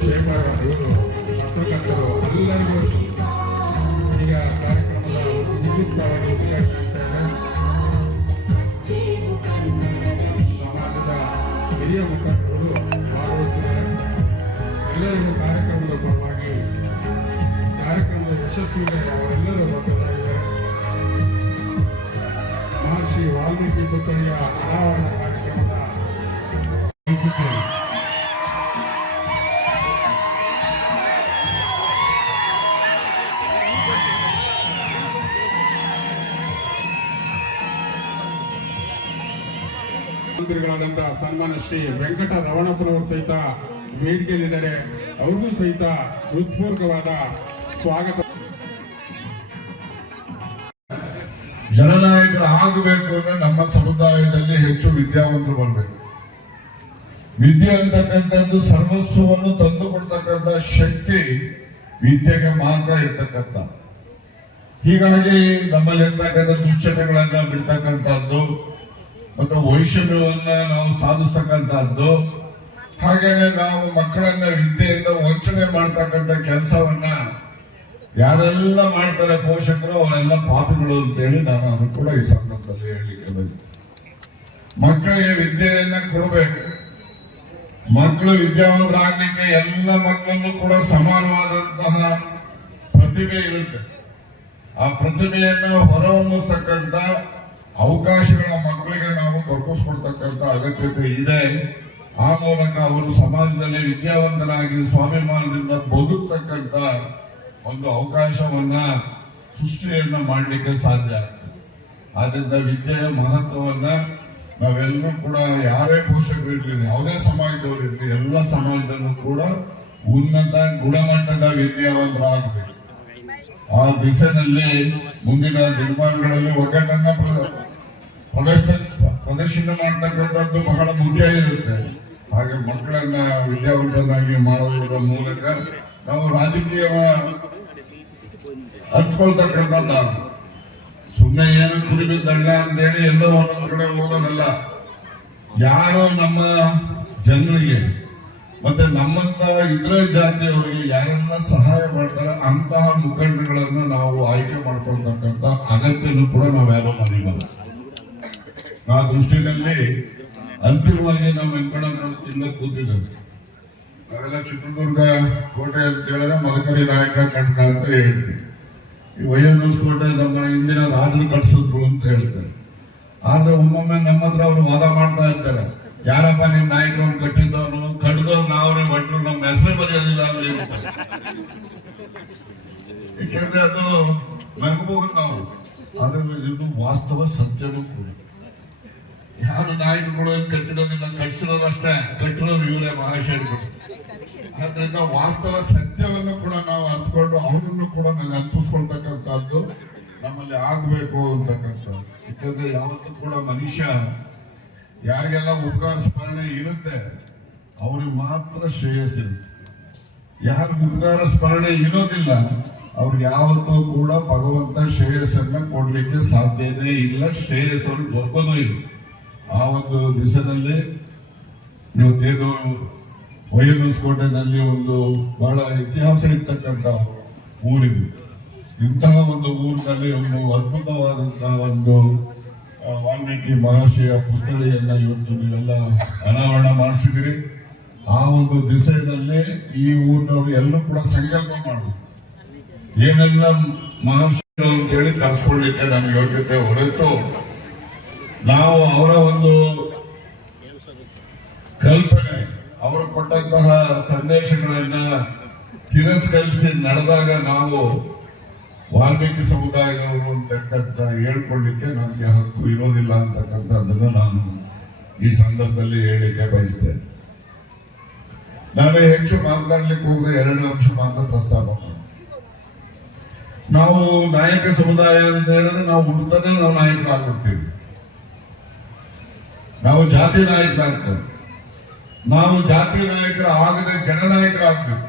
Chamber ಇವರು ಪತ್ರಕರ್ತರು ಎಲ್ಲರಿಗೂ ಈಗ ಕಾರ್ಯಕ್ರಮದ ವಿದ್ಯುಕ್ತವಾಗಿ ಸಮಾಜದ ಹಿರಿಯ ಮುಖಂಡರು ಭಾಗವಹಿಸಿದ್ದಾರೆ ಎಲ್ಲರಿಗೂ ಕಾರ್ಯಕ್ರಮದ ಪರವಾಗಿ ಕಾರ್ಯಕ್ರಮದ ಯಶಸ್ವಿಗೆ ಅವರೆಲ್ಲರೂ ಬದ್ಧರಾಗಿದ್ದಾರೆ ಮಹರ್ಷಿ ವಾಲ್ಮೀಕಿ ಪುತ್ರಿಯ ಅನಾವರಣ ಕಾರ್ಯಕ್ರಮದ ಮಂತ್ರಿಗಳಾದಂತಹ ಸನ್ಮಾನ ಶ್ರೀ ವೆಂಕಟ ರವಣಪ್ಪನವರು ಸಹಿತ ವೇದಿಕೆಯಲ್ಲಿದ್ದಾರೆ ಅವ್ರಿಗೂ ಸಹಿತ ಹೃತ್ಪೂರ್ವಕವಾದ ಸ್ವಾಗತ. ಜನನಾಯಕರು ಆಗಬೇಕು ಅಂದ್ರೆ ನಮ್ಮ ಸಮುದಾಯದಲ್ಲಿ ಹೆಚ್ಚು ವಿದ್ಯಾವಂತರು ಬರಬೇಕು. ವಿದ್ಯೆ ಅಂತಕ್ಕಂಥದ್ದು ಸರ್ವಸ್ವವನ್ನು ತಂದು ಕೊಡ್ತಕ್ಕಂಥ ಶಕ್ತಿ ವಿದ್ಯೆಗೆ ಮಾತ್ರ ಇರ್ತಕ್ಕಂಥ. ಹೀಗಾಗಿ ನಮ್ಮಲ್ಲಿ ಇರ್ತಕ್ಕಂಥ ದುಶ್ಚಟಗಳನ್ನ ಬಿಡ್ತಕ್ಕಂಥದ್ದು ಮತ್ತು ವೈಷಮ್ಯವನ್ನ ನಾವು ಸಾಧಿಸ್ತಕ್ಕಂಥದ್ದು. ಹಾಗೇನೆ ನಾವು ಮಕ್ಕಳನ್ನ ವಿದ್ಯೆಯಿಂದ ವಂಚನೆ ಮಾಡ್ತಕ್ಕಂಥ ಕೆಲಸವನ್ನ ಯಾರೆಲ್ಲ ಮಾಡ್ತಾರೆ ಪೋಷಕರು, ಅವರೆಲ್ಲ ಪಾಪಿಗಳು ಅಂತೇಳಿ ನಾನು ಅದನ್ನು ಕೂಡ ಈ ಸಂದರ್ಭದಲ್ಲಿ ಹೇಳಲಿಕ್ಕೆ ಬಯಸ್ತೇನೆ. ಮಕ್ಕಳಿಗೆ ವಿದ್ಯೆಯನ್ನ ಕೊಡಬೇಕು. ಮಕ್ಕಳು ವಿದ್ಯಾವಂತರಾಗ್ಲಿಕ್ಕೆ ಎಲ್ಲ ಮಕ್ಕಳನ್ನು ಕೂಡ ಸಮಾನವಾದಂತಹ ಪ್ರತಿಭೆ ಇರುತ್ತೆ. ಆ ಪ್ರತಿಭೆಯನ್ನು ಹೊರಹೊಮ್ಮಿಸ್ತಕ್ಕಂಥ ಅವಕಾಶಗಳ ಮಕ್ಕಳಿಗೆ ಅಗತ್ಯತೆ ಇದೆ. ಆ ಮೂಲಕ ಅವರು ಸಮಾಜದಲ್ಲಿ ವಿದ್ಯಾವಂತರಾಗಿ ಸ್ವಾಭಿಮಾನದಿಂದ ಬದುಕ್ತಕ್ಕಂಥ ಒಂದು ಅವಕಾಶವನ್ನ, ಸೃಷ್ಟಿಯನ್ನ ಮಾಡಲಿಕ್ಕೆ ಸಾಧ್ಯ ಆಗ್ತದೆ. ಆದ್ದರಿಂದ ವಿದ್ಯೆಯ ಮಹತ್ವವನ್ನ ನಾವೆಲ್ಲರೂ ಕೂಡ ಯಾರೇ ಪೋಷಕರು ಇರಲಿ, ಯಾವುದೇ ಸಮಾಜದವರು ಇರಲಿ, ಎಲ್ಲ ಸಮಾಜದಲ್ಲೂ ಕೂಡ ಉನ್ನತ ಗುಣಮಟ್ಟದ ವಿದ್ಯಾವಂತರಾಗಬೇಕು. ಆ ದಿಸೆಯಲ್ಲಿ ಮುಂದಿನ ದಿನಮಾನಗಳಲ್ಲಿ ಒಗ್ಗಟ್ಟನ್ನ ಪ್ರ- ಪ್ರದರ್ಶನ ಪ್ರದರ್ಶನ ಮಾಡ್ತಕ್ಕಂಥದ್ದು ಬಹಳ ಮುಖ್ಯ ಇರುತ್ತೆ ಹಾಗೆ ಮಕ್ಕಳನ್ನ ವಿದ್ಯಾವಂತನಾಗಿ ಮಾಡುವುದರ ಮೂಲಕ ನಾವು ರಾಜಕೀಯ ಹತ್ಕೊಳ್ತಕ್ಕಂಥದ್ದ. ಸುಮ್ಮನೆ ಏನು ಕುಡಿಬಿದ್ದಲ್ಲ ಅಂತೇಳಿ ಎಲ್ಲರೂ ಒಂದೊಂದು ಕಡೆ ಹೋಗೋದಲ್ಲ ಯಾರು ನಮ್ಮ ಜನರಿಗೆ ಮತ್ತೆ ನಮ್ಮಂತ ಇತರೆ ಜಾತಿಯವರಿಗೆ ಯಾರೆಲ್ಲ ಸಹಾಯ ಮಾಡ್ತಾರೆ ಅಂತಹ ಮುಖಂಡರುಗಳನ್ನು ನಾವು ಆಯ್ಕೆ ಮಾಡ್ಕೊಳ್ತಕ್ಕಂಥ ಅಗತ್ಯನೂ ಕೂಡ ನಾವು ನಾವ್ಯಾರೋ ಮರಿಬಲ್ಲ ಆ ದೃಷ್ಟಿನಲ್ಲಿ ಅಂತಿಮವಾಗಿ ನಮ್ಮ ವೆಂಕಟರಮಣ ಕೂತಿದ್ದೇವೆ. ನಾವೆಲ್ಲ ಚಿತ್ರದುರ್ಗ ಕೋಟೆ ಅಂತ ಹೇಳಿದ್ರೆ ಮದಕರಿ ನಾಯಕ ಕಟ್ಟ ಅಂತ ಹೇಳ್ತೀವಿ ಈ ವೈಎನ್ಎಸ್ ಕೋಟೆ ನಮ್ಮ ಹಿಂದಿನ ರಾಜರು ಕಟ್ಸಿದ್ರು ಅಂತ ಹೇಳ್ತಾರೆ. ಆದ್ರೆ ಒಮ್ಮೊಮ್ಮೆ ನಮ್ಮ ಹತ್ರ ಅವರು ವಾದ ಮಾಡ್ತಾ ಇರ್ತಾರೆ. ಯಾರಪ್ಪ ನಿಮ್ ನಾಯಕರನ್ನು ಕಟ್ಟಿದ್ದವನು ಕಡ್ದವ್ರು ನಾವ್ರೆ, ಭಟ್ರು, ನಮ್ಮ ಹೆಸರು ಬರೆಯೋದಿಲ್ಲ ಅಂತ ಹೇಳ್ತಾರೆ. ಅದು ನಗಬಹುದು ನಾವು. ಆದ್ರೆ ಇದು ವಾಸ್ತವ ಸತ್ಯನೂ ಕೂಡ. ಯಾರು ನಾಯಕರುಗಳು ಕಟ್ಟಿಡೋದಿಲ್ಲ ಕಟ್ಟಿಸಿರೋದಷ್ಟೇ ಕಟ್ಟಿರೋರು ಇವರೇ ಮಹಾಶಯರು ಆದ್ರಿಂದ ವಾಸ್ತವ ಸತ್ಯವನ್ನು ಕೂಡ ನಾವು ಅರ್ಥಕೊಂಡು ಅವನನ್ನು ಕೂಡ ನಾನು ಅರ್ಥಿಸ್ಕೊಳ್ತಕ್ಕಂಥದ್ದು ನಮ್ಮಲ್ಲಿ ಆಗ್ಬೇಕು ಅಂತಕ್ಕಂಥದ್ದು. ಯಾಕಂದ್ರೆ ಯಾವತ್ತೂ ಕೂಡ ಮನುಷ್ಯ ಯಾರಿಗೆಲ್ಲ ಉಪಕಾರ, ಸ್ಮರಣೆ ಇರುತ್ತೆ, ಅವ್ರಿಗೆ ಮಾತ್ರ ಶ್ರೇಯಸ್ಸಿರುತ್ತೆ ಯಾರಿಗೂ ಉಪಕಾರ, ಸ್ಮರಣೆ ಇರೋದಿಲ್ಲ, ಅವ್ರಿಗೆ ಯಾವತ್ತೂ ಕೂಡ ಭಗವಂತ ಶ್ರೇಯಸ್ಸನ್ನ ಕೊಡ್ಲಿಕ್ಕೆ ಸಾಧ್ಯನೇ ಇಲ್ಲ ಶ್ರೇಯಸ್ ಅವ್ರಿಗೆ ದೊರಕೋದು ಇಲ್ಲ. ಆ ಒಂದು ದಿಸೆನಲ್ಲಿ ಇವತ್ತೇನು ವೈಎನ್ಎಸ್ ಕೋಟೆನಲ್ಲಿ ಒಂದು ಬಹಳ ಇತಿಹಾಸ ಇರ್ತಕ್ಕಂಥ ಊರಿದು. ಇಂತಹ ಒಂದು ಊರಿನಲ್ಲಿ ಒಂದು ಅದ್ಭುತವಾದಂತಹ ಒಂದು ವಾಲ್ಮೀಕಿ ಮಹರ್ಷಿಯ ಪುಸ್ತಳಿಯನ್ನು ಇವತ್ತು ನೀವೆಲ್ಲ ಅನಾವರಣ ಮಾಡಿಸಿದಿರಿ ಆ ಒಂದು ದಿಸೆಯಲ್ಲಿ ಈ ಊರಿನವರು ಎಲ್ಲರೂ ಕೂಡ ಸಂಕಲ್ಪ ಮಾಡಬೇಕು ಏನೆಲ್ಲ ಮಹರ್ಷಿ ಅಂತೇಳಿ ಕರ್ಸ್ಕೊಳ್ಲಿಕ್ಕೆ ನಮ್ಗೆ ಯೋಗ್ಯತೆ ಹೊರತು ನಾವು ಅವರ ಒಂದು ಕಲ್ಪನೆ, ಅವರು ಕೊಟ್ಟಂತಹ ಸಂದೇಶಗಳನ್ನ ತಿರಸ್ಕರಿಸಿ ನಡೆದಾಗ ನಾವು ವಾಲ್ಮೀಕಿ ಸಮುದಾಯದವರು ಅಂತಕ್ಕಂಥ ಹೇಳ್ಕೊಳ್ಳಿಕ್ಕೆ ನಮಗೆ ಹಕ್ಕು ಇರೋದಿಲ್ಲ ಅಂತಕ್ಕಂಥದ್ದನ್ನು ನಾನು ಈ ಸಂದರ್ಭದಲ್ಲಿ ಹೇಳಿಕೆ ಬಯಸ್ತೇನೆ. ನಾನು ಹೆಚ್ಚು ಮಾತನಾಡಲಿಕ್ಕೆ ಹೋಗದೆ ಎರಡು ಅಂಶ ಮಾತ್ರ ಪ್ರಸ್ತಾಪ ನಾವು ನಾಯಕ ಸಮುದಾಯ ಅಂತ ಹೇಳಿದ್ರೆ ನಾವು ಹುಡ್ತಾನೆ ನಾವು ನಾಯಕರಾಗ್ಬಿಡ್ತೀವಿ ನಾವು ಜಾತಿ ನಾಯಕರಾಗ್ತೇವೆ. ನಾವು ಜಾತಿ ನಾಯಕರ ಆಗದೆ ಜನನಾಯಕರಾಗ್ಬೇಕು.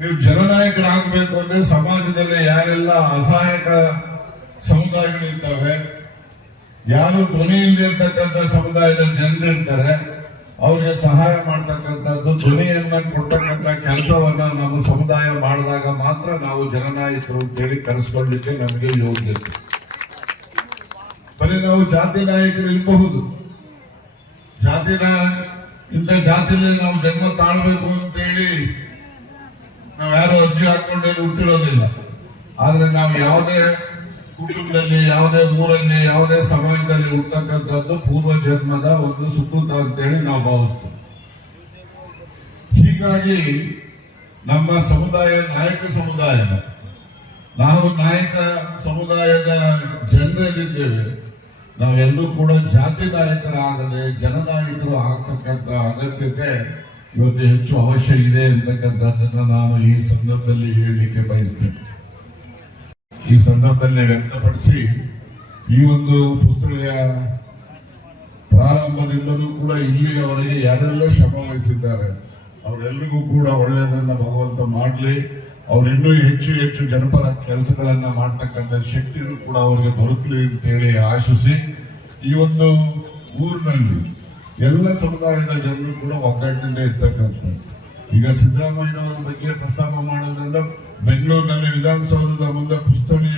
ನೀವು ಜನನಾಯಕರಾಗಬೇಕು ಅಂದ್ರೆ ಸಮಾಜದಲ್ಲಿ ಯಾರೆಲ್ಲ ಅಸಹಾಯಕ ಸಮುದಾಯಗಳಿರ್ತವೆ ಯಾರು ಧ್ವನಿ ಇಲ್ದಿರ್ತಕ್ಕಂಥ ಸಮುದಾಯದ ಜನರಿರ್ತಾರೆ ಅವ್ರಿಗೆ ಸಹಾಯ ಮಾಡ್ತಕ್ಕಂಥದ್ದು ಧ್ವನಿಯನ್ನ ಕೊಟ್ಟಕ್ಕಂಥ ಕೆಲಸವನ್ನ ನಮ್ಮ ಸಮುದಾಯ ಮಾಡಿದಾಗ ಮಾತ್ರ ನಾವು ಜನನಾಯಕರು ಅಂತೇಳಿ ಕರೆಸ್ಕೊಳ್ಳಿಕ್ಕೆ ನಮಗೆ ಯೋಗ್ಯತೆ. ಬರೀ ನಾವು ಜಾತಿ ನಾಯಕರು ಇರಬಹುದು. ಜಾತಿನ ಇಂಥ ಜಾತಿಲಿ ನಾವು ಜನ್ಮ ತಾಳ್ಬೇಕು ಅಂತೇಳಿ ನಾವು ಯಾರೋ ಅರ್ಜಿ ಹಾಕೊಂಡೇನು ಹುಟ್ಟಿರೋದಿಲ್ಲ. ಆದ್ರೆ ನಾವು ಯಾವುದೇ ಕುಟುಂಬದಲ್ಲಿ, ಯಾವುದೇ ಊರಲ್ಲಿ, ಯಾವುದೇ ಸಮಾಜದಲ್ಲಿ ಹುಟ್ಟತಕ್ಕಂಥದ್ದು ಪೂರ್ವ ಜನ್ಮದ ಒಂದು ಸುಕೃತ ಅಂತೇಳಿ ನಾವು ಭಾವಿಸ್ತೀವಿ. ಹೀಗಾಗಿ ನಮ್ಮ ಸಮುದಾಯ ನಾಯಕ ಸಮುದಾಯ ನಾವು ನಾಯಕ ಸಮುದಾಯದ ಜನರಲ್ಲಿದ್ದೇವೆ ನಾವೆಲ್ಲರೂ ಕೂಡ ಜಾತಿ ನಾಯಕರಾಗದೆ ಜನನಾಯಕರು ಆಗ್ತಕ್ಕಂಥ ಅಗತ್ಯತೆ ಇವತ್ತು ಹೆಚ್ಚು ಅವಶ್ಯ ಇದೆ ಅಂತಕ್ಕಂಥದ್ದನ್ನು ನಾನು ಈ ಸಂದರ್ಭದಲ್ಲಿ ಹೇಳಲಿಕ್ಕೆ ಬಯಸ್ತೇನೆ. ಈ ಸಂದರ್ಭದಲ್ಲಿ ವ್ಯಕ್ತಪಡಿಸಿ ಈ ಒಂದು ಪುಸ್ತಕೆಯ ಪ್ರಾರಂಭದಿಂದಲೂ ಕೂಡ ಇಲ್ಲಿಯವರೆಗೆ ಯಾರೆಲ್ಲ ಶ್ರಮ ವಹಿಸಿದ್ದಾರೆ, ಅವರೆಲ್ಲರಿಗೂ ಕೂಡ ಒಳ್ಳೆಯದನ್ನ ಭಗವಂತ ಮಾಡಲಿ. ಅವರಿನ್ನೂ ಹೆಚ್ಚು ಹೆಚ್ಚು ಜನಪರ ಕೆಲಸಗಳನ್ನ ಮಾಡ್ತಕ್ಕಂಥ ಶಕ್ತಿನೂ ಕೂಡ ಅವರಿಗೆ ಬರುತ್ತಲಿ ಅಂತೇಳಿ ಆಶಿಸಿ ಈ ಒಂದು ಊರಿನಲ್ಲಿ ಎಲ್ಲ ಸಮುದಾಯದ ಜನರು ಕೂಡ ಒಗ್ಗಟ್ಟಿನಿಂದ ಇರ್ತಕ್ಕಂಥ ಈಗ ಸಿದ್ದರಾಮಯ್ಯನವರ ಬಗ್ಗೆ ಪ್ರಸ್ತಾಪ ಮಾಡೋದ್ರಿಂದ ಬೆಂಗಳೂರಿನಲ್ಲಿ ವಿಧಾನಸೌಧದ ಮುಂದೆ ಪುಸ್ತಕಿ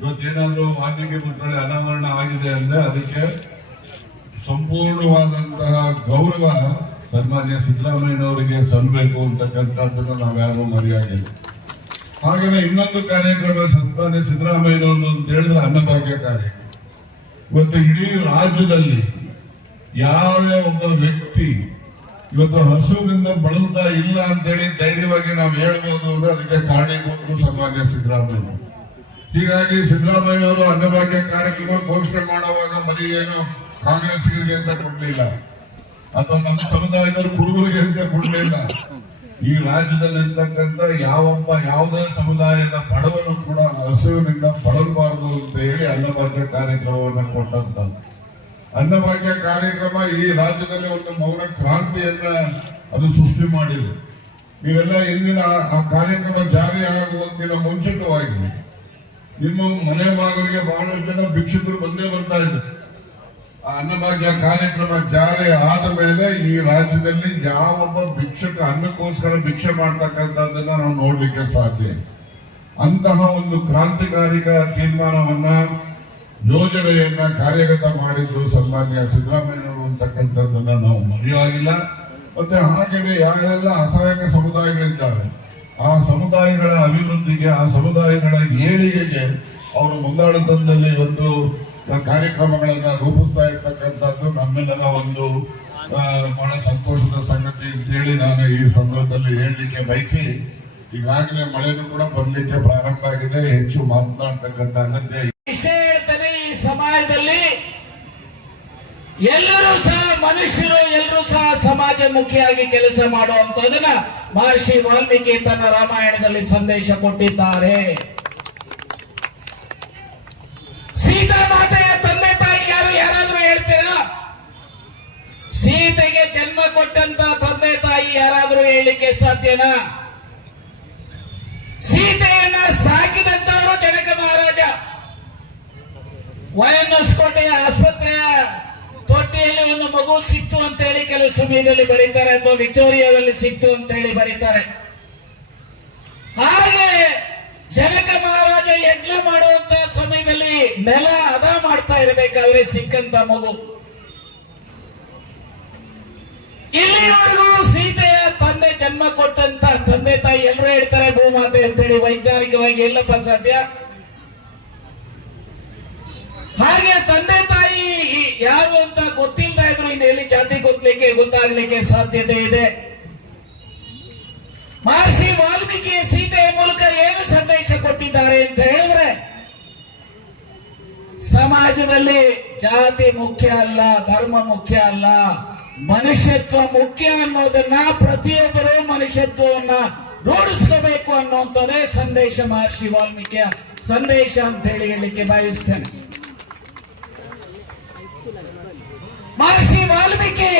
ಇವತ್ತೇನಾದರೂ ವಾಲ್ಮೀಕಿ ಪುಸ್ತಳಿ ಅನಾವರಣ ಆಗಿದೆ ಅಂದ್ರೆ ಅದಕ್ಕೆ ಸಂಪೂರ್ಣವಾದಂತಹ ಗೌರವ ಸನ್ಮಾನ್ಯ ಸಿದ್ದರಾಮಯ್ಯನವರಿಗೆ ಸಲ್ಲಬೇಕು ಅಂತಕ್ಕಂಥದ್ದನ್ನು ನಾವು ಯಾರು ಮರೆಯಾಗಿಲ್ಲ. ಹಾಗೆಯೇ ಇನ್ನೊಂದು ಕಾರ್ಯಕ್ರಮ ಸನ್ಮಾನ್ಯ ಸಿದ್ದರಾಮಯ್ಯನವರು ಅಂತ ಹೇಳಿದ್ರೆ ಅನ್ನಭಾಗ್ಯ ಕಾರ್ಯ. ಇವತ್ತು ಇಡೀ ರಾಜ್ಯದಲ್ಲಿ ಯಾವೇ ಒಬ್ಬ ವ್ಯಕ್ತಿ ಇವತ್ತು ಹಸುವಿನಿಂದ ಬಳಲ್ತಾ ಇಲ್ಲ ಅಂತೇಳಿ ಧೈರ್ಯವಾಗಿ ನಾವು ಹೇಳ್ಬೋದು ಅಂದ್ರೆ ಅದಕ್ಕೆ ಕಾರಣೀಭೂತರು ಸನ್ಮಾನ್ಯ ಸಿದ್ದರಾಮಯ್ಯ. ಹೀಗಾಗಿ ಸಿದ್ದರಾಮಯ್ಯನವರು ಅನ್ನಭಾಗ್ಯ ಕಾರ್ಯಕ್ರಮ ಘೋಷಣೆ ಮಾಡುವಾಗ ಬರೀ ಏನು ಕಾಂಗ್ರೆಸ್ಗೆ ಅಂತ ಕೊಡ್ಲಿಲ್ಲ. ಅಥವಾ ನಮ್ಮ ಸಮುದಾಯದವರು ಕುರುಬರಿಗೆ ಅಂತ ಕೊಡ್ಲಿಲ್ಲ. ಈ ರಾಜ್ಯದಲ್ಲಿ ಇರ್ತಕ್ಕಂಥ ಯಾವೊಬ್ಬ ಯಾವುದೇ ಸಮುದಾಯದ ಬಡವನು ಕೂಡ ಹಸುವಿನಿಂದ ಬಳಲಬಾರದು ಅಂತ ಹೇಳಿ ಅನ್ನಭಾಗ್ಯ ಕಾರ್ಯಕ್ರಮವನ್ನು ಕೊಟ್ಟಂತ ಅನ್ನಭಾಗ್ಯ ಕಾರ್ಯಕ್ರಮ ಈ ರಾಜ್ಯದಲ್ಲಿ ಒಂದು ಮೌನ ಕ್ರಾಂತಿಯನ್ನ ಅದು ಸೃಷ್ಟಿ ಮಾಡಿದೆ. ನೀವೆಲ್ಲ ಇಂದಿನ ಆ- ಕಾರ್ಯಕ್ರಮ ಜಾರಿ ಆಗುವಂತಿನ ಮುಂಚಿತವಾಗಿ ನಿಮ್ಮ ಮನೆ ಬಾಗಿಲಿಗೆ ಬಹಳಷ್ಟು ಜನ ಭಿಕ್ಷುಕರು ಬಂದೇ ಬರ್ತಾ ಇದ್ರು. ಆ ಅನ್ನಭಾಗ್ಯ ಕಾರ್ಯಕ್ರಮ ಜಾರಿ ಆದ ಮೇಲೆ ಈ ರಾಜ್ಯದಲ್ಲಿ ಯಾವೊಬ್ಬ ಭಿಕ್ಷಕ ಅನ್ನಕ್ಕೋಸ್ಕರ ಭಿಕ್ಷೆ ಮಾಡ್ತಕ್ಕಂಥದ್ದನ್ನ ನಾವು ನೋಡ್ಲಿಕ್ಕೆ ಸಾಧ್ಯ. ಅಂತಹ ಒಂದು ಕ್ರಾಂತಿಕಾರಿಕ ತೀರ್ಮಾನವನ್ನ, ಯೋಜನೆಯನ್ನ ಕಾರ್ಯಗತ ಮಾಡಿದ್ದು ಸನ್ಮಾನ್ಯ ಸಿದ್ದರಾಮಯ್ಯನವರು ಅಂತಕ್ಕಂಥದ್ದನ್ನ ನಾವು ಮರೆಯುವಾಗಿಲ್ಲ ಮತ್ತೆ ಹಾಗೆಯೇ ಯಾರೆಲ್ಲ ಅಸಹಾಯಕ ಸಮುದಾಯಗಳಿದ್ದಾರೆ ಆ ಸಮುದಾಯಗಳ ಅಭಿವೃದ್ಧಿಗೆ, ಆ ಸಮುದಾಯಗಳ ಏಳಿಗೆಗೆ ಅವರು ಮುಂದಾಳತನದಲ್ಲಿ ಒಂದು ಕಾರ್ಯಕ್ರಮಗಳನ್ನ ರೂಪಿಸ್ತಾ ಇರ್ತಕ್ಕಂಥದ್ದು ನಮ್ಮೆಲ್ಲರ ಒಂದು ಬಹಳ ಸಂತೋಷದ ಸಂಗತಿ ಅಂತ ಹೇಳಿ ನಾನು ಈ ಸಂದರ್ಭದಲ್ಲಿ ಹೇಳಲಿಕ್ಕೆ ಬಯಸಿ, ಈಗಾಗಲೇ ಮಳೆನೂ ಕೂಡ ಬರಲಿಕ್ಕೆ ಪ್ರಾರಂಭ ಆಗಿದೆ. ಹೆಚ್ಚು ಮಾತನಾಡ್ತಕ್ಕಂಥ ಅಗತ್ಯ ಹೇಳ್ತೇನೆ ಈ ಸಮಾಜದಲ್ಲಿ ಎಲ್ಲರೂ ಸಹ ಮನುಷ್ಯರು, ಎಲ್ಲರೂ ಸಹ ಸಮಾಜಮುಖಿಯಾಗಿ ಕೆಲಸ ಮಾಡುವಂತದನ್ನ ಮಹರ್ಷಿ ವಾಲ್ಮೀಕಿ ತನ್ನ ರಾಮಾಯಣದಲ್ಲಿ ಸಂದೇಶ ಕೊಟ್ಟಿದ್ದಾರೆ. ಜನ್ಮ ಕೊಟ್ಟಂತ ತಂದೆ ತಾಯಿ ಯಾರಾದರೂ ಹೇಳಲಿಕ್ಕೆ ಸಾಧ್ಯನಾ? ಸೀತೆಯನ್ನ ಸಾಕಿದಂತವರು ಜನಕ ಮಹಾರಾಜ. ವೈಎನ್ಎಸ್ ಕೋಟೆಯ ಆಸ್ಪತ್ರೆಯ ತೊಟ್ಟಿಯಲ್ಲಿ ಒಂದು ಮಗು ಸಿಕ್ತು ಅಂತ ಹೇಳಿ ಕೆಲವು ಸಮಯದಲ್ಲಿ ಬರೀತಾರೆ, ಅಥವಾ ವಿಕ್ಟೋರಿಯಾದಲ್ಲಿ ಸಿಕ್ತು ಅಂತ ಹೇಳಿ ಬರೀತಾರೆ. ಹಾಗೆ ಜನಕ ಮಹಾರಾಜ ಯಜ್ಞ ಮಾಡುವಂತ ಸಮಯದಲ್ಲಿ ನೆಲ ಅದ ಮಾಡ್ತಾ ಇರಬೇಕಾದ್ರೆ ಸಿಕ್ಕಂತ ಮಗು. ಇಲ್ಲಿವರೆಗೂ ಸೀತೆಯ ತಂದೆ ಜನ್ಮ ಕೊಟ್ಟಂತ ತಂದೆ ತಾಯಿ ಎಲ್ಲರೂ ಹೇಳ್ತಾರೆ ಭೂಮಾತೆ ಅಂತೇಳಿ ವೈಜ್ಞಾನಿಕವಾಗಿ ಎಲ್ಲಪ್ಪ ಸಾಧ್ಯ? ಹಾಗೆ ತಂದೆ ತಾಯಿ ಯಾರು ಅಂತ ಗೊತ್ತಿಲ್ಲದ ಇದ್ರು ಇನ್ನು ಎಲ್ಲಿ ಜಾತಿ ಗೊತ್ತಲಿಕ್ಕೆ ಗೊತ್ತಾಗ್ಲಿಕ್ಕೆ ಸಾಧ್ಯತೆ ಇದೆ. ಮಹರ್ಷಿ ವಾಲ್ಮೀಕಿ ಸೀತೆಯ ಮೂಲಕ ಏನು ಸಂದೇಶ ಕೊಟ್ಟಿದ್ದಾರೆ ಅಂತ ಹೇಳಿದ್ರೆ, ಸಮಾಜದಲ್ಲಿ ಜಾತಿ ಮುಖ್ಯ ಅಲ್ಲ, ಧರ್ಮ ಮುಖ್ಯ ಅಲ್ಲ ಮನುಷ್ಯತ್ವ ಮುಖ್ಯ ಅನ್ನೋದನ್ನ ಪ್ರತಿಯೊಬ್ಬರು ಮನುಷ್ಯತ್ವವನ್ನ ರೂಢಿಸ್ಕೋಬೇಕು ಅನ್ನುವಂಥದ್ದೇ ಸಂದೇಶ ಮಹರ್ಷಿ ವಾಲ್ಮೀಕಿಯ ಸಂದೇಶ ಅಂತ ಹೇಳಿ ಹೇಳಲಿಕ್ಕೆ ಬಯಸ್ತೇನೆ. ಮಹರ್ಷಿ ವಾಲ್ಮೀಕಿ,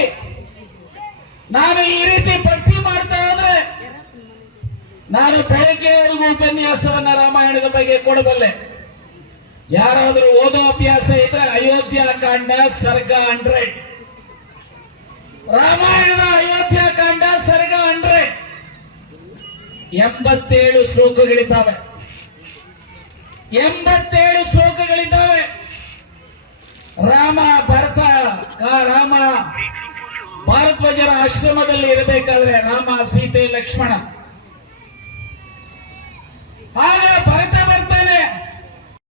ನಾನು ಈ ರೀತಿ ಪಟ್ಟಿ ಮಾಡ್ತಾ ಹೋದ್ರೆ ನಾನು ಬೆಳಗ್ಗೆವರೆಗೂ ಉಪನ್ಯಾಸವನ್ನ ರಾಮಾಯಣದ ಬಗ್ಗೆ ಕೊಡಬಲ್ಲೆ. ಯಾರಾದರೂ ಓದೋ ಅಭ್ಯಾಸ ಇದ್ರೆ ಅಯೋಧ್ಯ ಕಾಂಡ, ಸರ್ಗ ಹಂಡ್ರೆಡ್. ರಾಮಾಯಣದ ಅಯೋಧ್ಯ ಕಾಂಡ ಸರ್ಗ ಹಂಡ್ರೆಡ್ ಎಂಬತ್ತೇಳು ಶ್ಲೋಕಗಳಿದ್ದಾವೆ. ಎಂಬತ್ತೇಳು ಶ್ಲೋಕಗಳಿದ್ದಾವೆ. ರಾಮ, ಭರತ ರಾಮ, ಭಾರದ್ವಜರ ಆಶ್ರಮದಲ್ಲಿ ಇರಬೇಕಾದ್ರೆ ರಾಮ, ಸೀತೆ, ಲಕ್ಷ್ಮಣ. ಆಗ